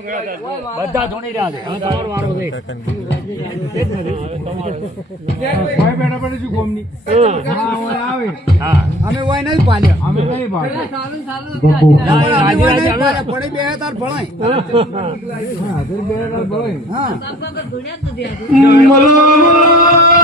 બધા ધોણી રહ્યા છે ભાઈ બેઠા પડે છું ગોમની આવે હા અમે વાય નહીં પાલ્યા અમે નહીં પાલ્યા પડે બે તાર ભણાય હા મલો